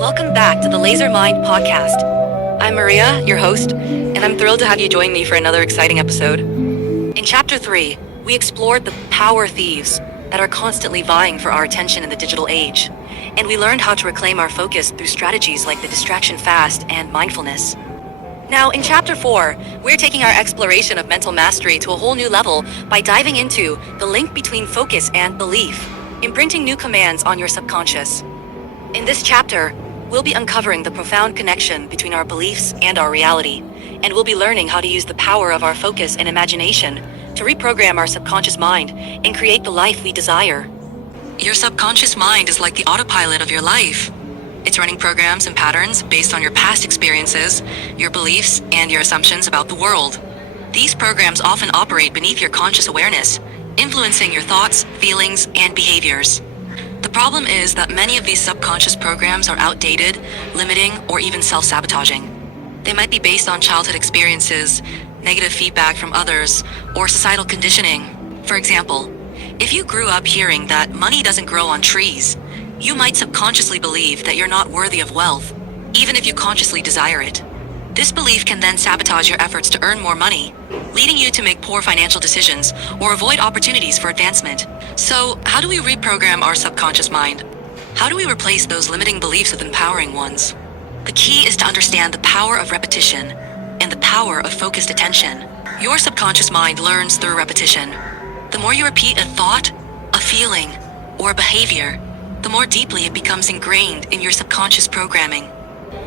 Welcome back to the Laser Mind podcast. I'm Maria, your host, and I'm thrilled to have you join me for another exciting episode. In Chapter 3, we explored the power thieves that are constantly vying for our attention in the digital age, and we learned how to reclaim our focus through strategies like the distraction fast and mindfulness. Now, in Chapter 4, we're taking our exploration of mental mastery to a whole new level by diving into the link between focus and belief, imprinting new commands on your subconscious. In this chapter, we'll be uncovering the profound connection between our beliefs and our reality, and we'll be learning how to use the power of our focus and imagination to reprogram our subconscious mind and create the life we desire. Your subconscious mind is like the autopilot of your life. It's running programs and patterns based on your past experiences, your beliefs, and your assumptions about the world. These programs often operate beneath your conscious awareness, influencing your thoughts, feelings, and behaviors. The problem is that many of these subconscious programs are outdated, limiting, or even self-sabotaging. They might be based on childhood experiences, negative feedback from others, or societal conditioning. For example, if you grew up hearing that money doesn't grow on trees, you might subconsciously believe that you're not worthy of wealth, even if you consciously desire it. This belief can then sabotage your efforts to earn more money, leading you to make poor financial decisions or avoid opportunities for advancement. So, how do we reprogram our subconscious mind? How do we replace those limiting beliefs with empowering ones? The key is to understand the power of repetition and the power of focused attention. Your subconscious mind learns through repetition. The more you repeat a thought, a feeling, or a behavior, the more deeply it becomes ingrained in your subconscious programming.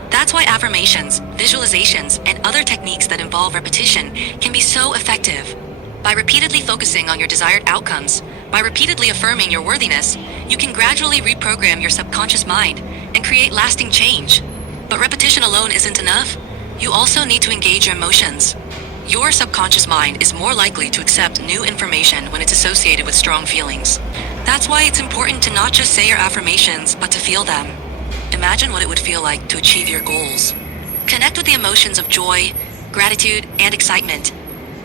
That's why affirmations, visualizations, and other techniques that involve repetition can be so effective. By repeatedly focusing on your desired outcomes, by repeatedly affirming your worthiness, you can gradually reprogram your subconscious mind and create lasting change. But repetition alone isn't enough. You also need to engage your emotions. Your subconscious mind is more likely to accept new information when it's associated with strong feelings. That's why it's important to not just say your affirmations, but to feel them. Imagine what it would feel like to achieve your goals. Connect with the emotions of joy, gratitude, and excitement.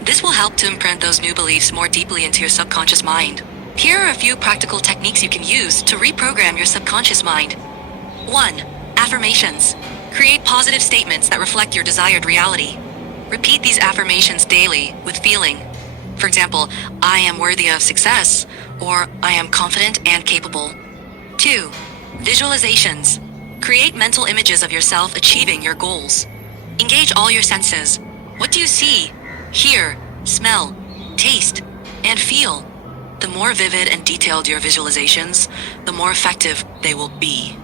This will help to imprint those new beliefs more deeply into your subconscious mind. Here are a few practical techniques you can use to reprogram your subconscious mind. 1. Affirmations. Create positive statements that reflect your desired reality. Repeat these affirmations daily with feeling. For example, I am worthy of success, or I am confident and capable. 2. Visualizations. Create mental images of yourself achieving your goals. Engage all your senses. What do you see, hear, smell, taste, and feel? The more vivid and detailed your visualizations, the more effective they will be.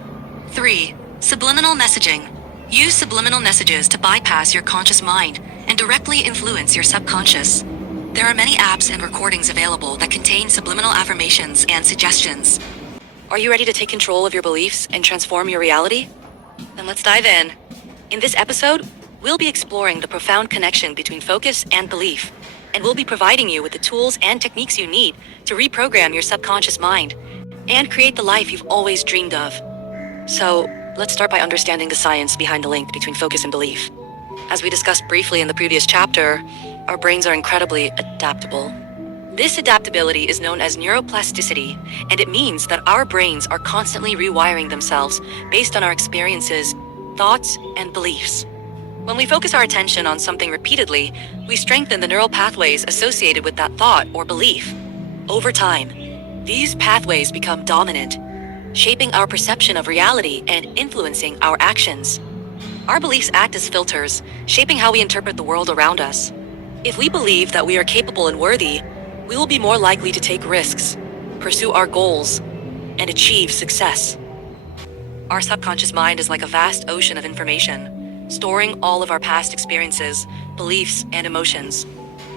3. Subliminal messaging. Use subliminal messages to bypass your conscious mind and directly influence your subconscious. There are many apps and recordings available that contain subliminal affirmations and suggestions. Are you ready to take control of your beliefs and transform your reality? Then let's dive in. In this episode, we'll be exploring the profound connection between focus and belief, and we'll be providing you with the tools and techniques you need to reprogram your subconscious mind and create the life you've always dreamed of. So, let's start by understanding the science behind the link between focus and belief. As we discussed briefly in the previous chapter, our brains are incredibly adaptable. This adaptability is known as neuroplasticity, and it means that our brains are constantly rewiring themselves based on our experiences, thoughts, and beliefs. When we focus our attention on something repeatedly, we strengthen the neural pathways associated with that thought or belief. Over time, these pathways become dominant, shaping our perception of reality and influencing our actions. Our beliefs act as filters, shaping how we interpret the world around us. If we believe that we are capable and worthy, we will be more likely to take risks, pursue our goals, and achieve success. Our subconscious mind is like a vast ocean of information, storing all of our past experiences, beliefs, and emotions.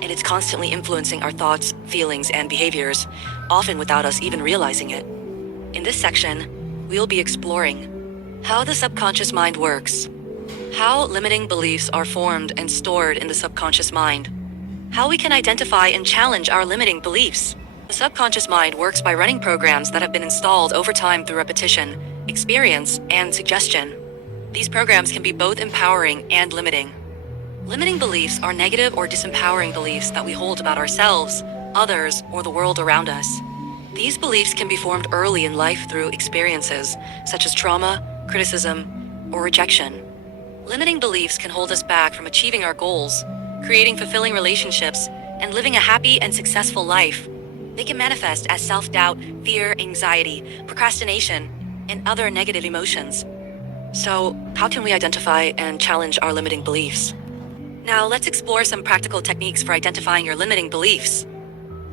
And it's constantly influencing our thoughts, feelings, and behaviors, often without us even realizing it. In this section, we'll be exploring how the subconscious mind works, how limiting beliefs are formed and stored in the subconscious mind, how we can identify and challenge our limiting beliefs. The subconscious mind works by running programs that have been installed over time through repetition, experience, and suggestion. These programs can be both empowering and limiting. Limiting beliefs are negative or disempowering beliefs that we hold about ourselves, others, or the world around us. These beliefs can be formed early in life through experiences, such as trauma, criticism, or rejection. Limiting beliefs can hold us back from achieving our goals, creating fulfilling relationships, and living a happy and successful life. They can manifest as self-doubt, fear, anxiety, procrastination, and other negative emotions. So, how can we identify and challenge our limiting beliefs? Now, let's explore some practical techniques for identifying your limiting beliefs.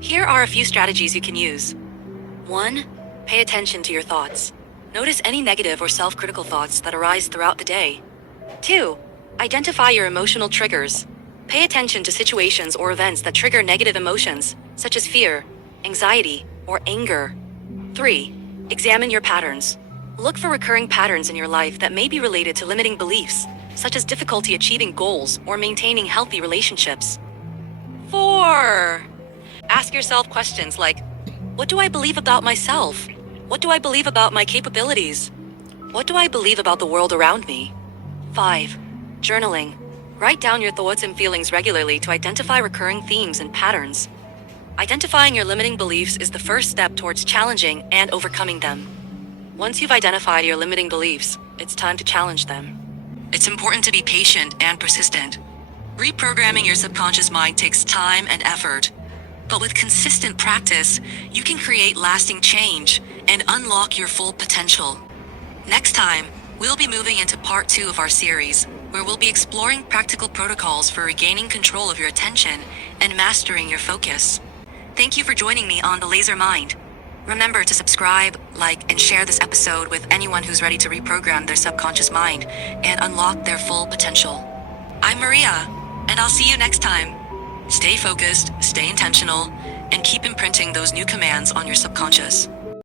Here are a few strategies you can use. 1. Pay attention to your thoughts. Notice any negative or self-critical thoughts that arise throughout the day. 2. Identify your emotional triggers. Pay attention to situations or events that trigger negative emotions, such as fear, anxiety, or anger. 3. Examine your patterns. Look for recurring patterns in your life that may be related to limiting beliefs, such as difficulty achieving goals or maintaining healthy relationships. 4. Ask yourself questions like, what do I believe about myself? What do I believe about my capabilities? What do I believe about the world around me? 5. Journaling. Write down your thoughts and feelings regularly to identify recurring themes and patterns. Identifying your limiting beliefs is the first step towards challenging and overcoming them. Once you've identified your limiting beliefs, it's time to challenge them. It's important to be patient and persistent. Reprogramming your subconscious mind takes time and effort. But with consistent practice, you can create lasting change and unlock your full potential. Next time, we'll be moving into part 2 of our series, where we'll be exploring practical protocols for regaining control of your attention and mastering your focus. Thank you for joining me on The Laser Mind. Remember to subscribe, like, and share this episode with anyone who's ready to reprogram their subconscious mind and unlock their full potential. I'm Maria, and I'll see you next time. Stay focused, stay intentional, and keep imprinting those new commands on your subconscious.